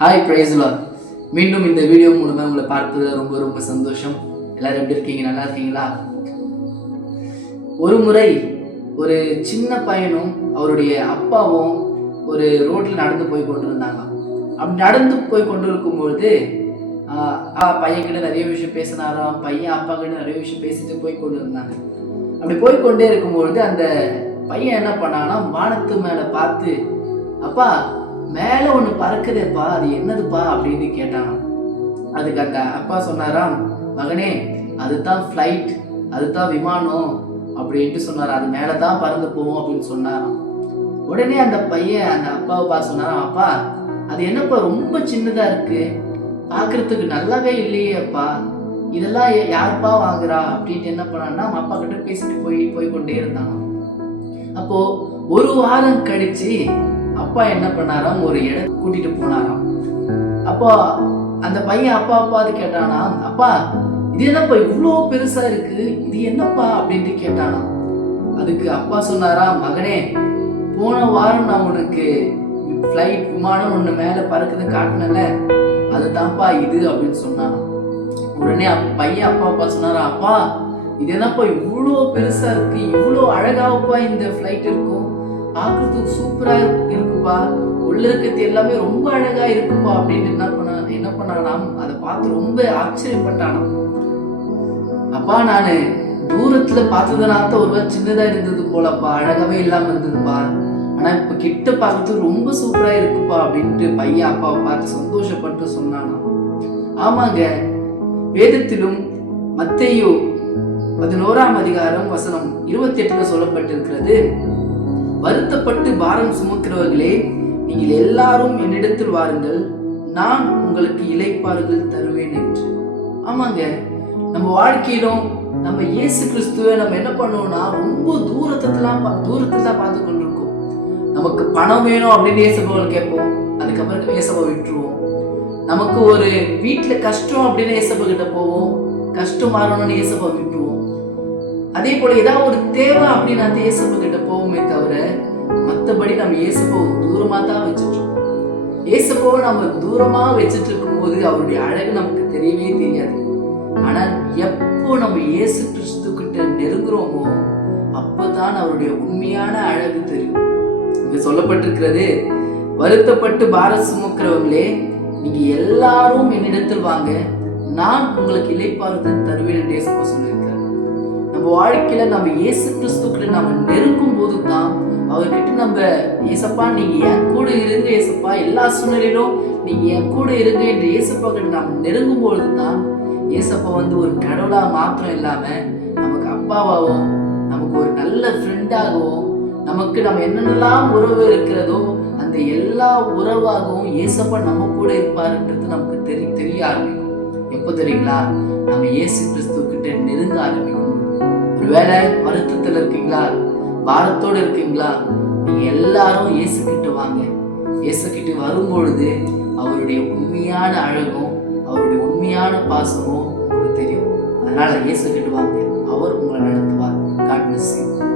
Hi பிரைஸ்லார். மீண்டும் இந்த video மூலமாக உங்களை பார்ப்பது ரொம்ப ரொம்ப சந்தோஷம். எல்லாரும் எப்படி இருக்கீங்க? நல்லா இருக்கீங்களா? ஒரு முறை ஒரு சின்ன பையனும் அவருடைய அப்பாவும் ஒரு ரோட்டில் நடந்து போய் கொண்டிருந்தாங்க. அப்படி நடந்து போய் கொண்டிருக்கும்பொழுது பையன்கிட்ட நிறைய விஷயம் பேசினாராம். பையன் அப்பா கிட்ட நிறைய விஷயம் பேசிட்டு போய் கொண்டு இருந்தாங்க. அப்படி போய்கொண்டே இருக்கும்பொழுது அந்த பையன் என்ன பண்ணான்னா, வானத்து மேலே பார்த்து, அப்பா மேலே ஒன்று பறக்குதேப்பா, அது என்னதுப்பா அப்படின்னு கேட்டான். அதுக்கு அந்த அப்பா சொன்னாராம், மகனே அதுதான் ஃப்ளைட், அதுதான் விமானம் அப்படின்ட்டு சொன்னார். அது மேலே தான் பறந்து போவோம் அப்படின்னு சொன்னாராம். உடனே அந்த பையன் அந்த அப்பாவை பார்த்து சொன்னாராம், அப்பா அது என்னப்பா ரொம்ப சின்னதாக இருக்கு, பார்க்கறதுக்கு நல்லாவே இல்லையே அப்பா, இதெல்லாம் யாருப்பா வாங்குறா அப்படின்ட்டு என்ன பண்ணான்னா அப்பா கிட்ட பேசிட்டு போய் கொண்டே இருந்தாங்க. அப்போ ஒரு வாரம் கழிச்சு அப்பா என்ன பண்ணாராம், ஒரு இடம் கூட்டிட்டு போனாராம். அப்போ அந்த பையன் அப்பா கேட்டானா, அப்பா இது என்னப்பா இவ்வளோ பெருசா இருக்கு, இது என்னப்பா அப்படின்ட்டு கேட்டானா. அதுக்கு அப்பா சொன்னாராம், மகனே போன வாரம் நான் உனக்கு ஃப்ளைட் விமானம் ஒன்று மேலே பறக்குது காட்டினல, அதுதான்ப்பா இது அப்படின்னு சொன்னானா. உடனே பையன் அப்பா சொன்னாரா, அப்பா இது என்னப்பா இவ்வளோ பெருசா இருக்கு, இவ்வளோ அழகாப்பா இந்த ஃப்ளைட் இருக்கும், பார்க்கறதுக்கு சூப்பரா இருக்குப்பா, உள்ள இருக்கிறது எல்லாமே ரொம்ப அழகா இருக்குப்பா அப்படின்ட்டு என்ன பண்ணானாம், அதை பார்த்து ரொம்ப ஆச்சரியப்பட்டானாம். அப்பா நானு தூரத்துல பார்த்ததுனால ஒருவேளை சின்னதா இருந்தது போலப்பா, அழகாவே இல்லாம இருந்ததுப்பா, ஆனா இப்ப கிட்ட பார்க்கறதுக்கு ரொம்ப சூப்பரா இருக்குப்பா அப்படின்ட்டு பையன் அப்பாவை பார்த்து சந்தோஷப்பட்டு சொன்னானாம். ஆமாங்க, வேதத்திலும் மத்தேயு 11ஆம் அதிகாரம் வசனம் 28 சொல்லப்பட்டிருக்கிறது, வருத்தப்பட்டு பாரம் சுமக்கிறவர்களே நீங்கள் எல்லாரும் என்னிடத்தில் வாருங்கள், நான் உங்களுக்கு இளைப்பாறுதல் தருவேன் என்று. ஆமாங்க, நம்ம வாழ்க்கையிலும் நம்ம இயேசு கிறிஸ்துவை நம்ம என்ன பண்ணுவோம்னா ரொம்ப தூரத்துல தான் பார்த்து கொண்டிருக்கோம். நமக்கு பணம் வேணும் அப்படின்னு இயேசுவை கேட்போம், அதுக்கப்புறம் இயேசுவை விட்டுருவோம். நமக்கு ஒரு வீட்டுல கஷ்டம் அப்படின்னு இயேசுவை கிட்ட போவோம், கஷ்டம் மாறணும்னு இயேசுவை விட்டுருவோம். அதே போல ஏதாவது ஒரு தேவை அப்படின்னு அந்த இயேசுவை கிட்ட போவோமே தவிர மற்றபடி நம்ம இயேசுவை தூரமா தான் வச்சுட்டு இருக்கோம். இயேசுவை நம்ம தூரமா வச்சுட்டு இருக்கும் போது அவருடைய அழகு நமக்கு தெரியவே தெரியாது. ஆனால் எப்போ நம்ம இயேசு கிறிஸ்து கிட்ட நெருங்குறோமோ அப்பதான் அவருடைய உண்மையான அழகு தெரியும். இங்க சொல்லப்பட்டிருக்கிறது, வருத்தப்பட்டு பாரம் சுமக்கிறவங்களே நீங்க எல்லாரும் என்னிடத்தில் வாங்க, நான் உங்களுக்கு இளைப்பாறுதல் தருவேன் என்று இயேசுவா சொல்லியிருக்காரு. நம்ம வாழ்க்கையில நம்ம இயேசு கிறிஸ்துக்கிட்ட நம்ம நெருங்கும் போது தான் அவர்கிட்ட நம்ம, ஏசப்பா நீங்க என் கூட இருங்க ஏசப்பா, எல்லா சூழ்நிலையிலும் நீங்க என் கூட இருங்க என்று ஏசப்பா கிட்ட நம்ம நெருங்கும் பொழுது தான் ஏசப்பா ஒரு கடவுளா மாத்திரம் இல்லாம நமக்கு அப்பாவாகவும், நமக்கு ஒரு நல்ல ஃப்ரெண்டாகவும், நமக்கு நம்ம என்னென்னலாம் உறவு இருக்கிறதோ அந்த எல்லா உறவாகவும் ஏசப்பா நம்ம கூட இருப்பாருன்றது நமக்கு தெரிய ஆரம்பிக்கும். எப்போ தெரியுங்களா? நம்ம இயேசு கிறிஸ்து கிட்ட நெருங்க ஆரம்பிக்கணும். ஒருவேளை வருத்தத்தில் இருக்கீங்களா, பாரத்தோடு இருக்கீங்களா, நீங்க எல்லாரும் இயேசு கிட்ட வாங்க. இயேசு கிட்ட வரும்பொழுது அவருடைய உண்மையான அழகும் அவருடைய உண்மையான பாசமும் உங்களுக்கு தெரியும். அதனால இயேசு கிட்ட வாங்க, அவர் உங்களை நடத்துவார். God bless you.